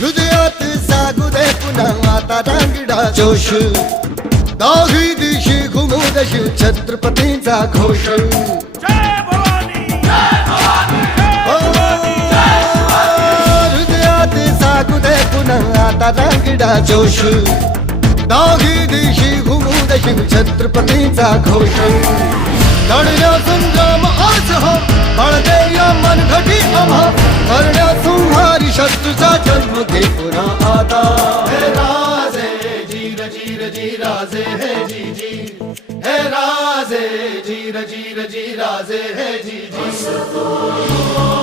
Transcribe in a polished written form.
हृदयात जागू दे पुन्हा आता रांगडा जोश दाही दिशी घुमू दे शिव छत्रपतींचा घोष जय भवानी जय भवानी हृदयात जागू दे पुन्हा आता रांगडा जोश दाही दिशी घुमू दे शिव छत्रपतींचा घोष लढण्या संग्राम आज हा बळदे या मनघटी आम्हा करण्या संहारी शत्रूचा जन्म घे पुन्हा आता हे राजे जीर जीर जी राजे हे जी जी हे राजे जीर जीर जी राजे हे जी जी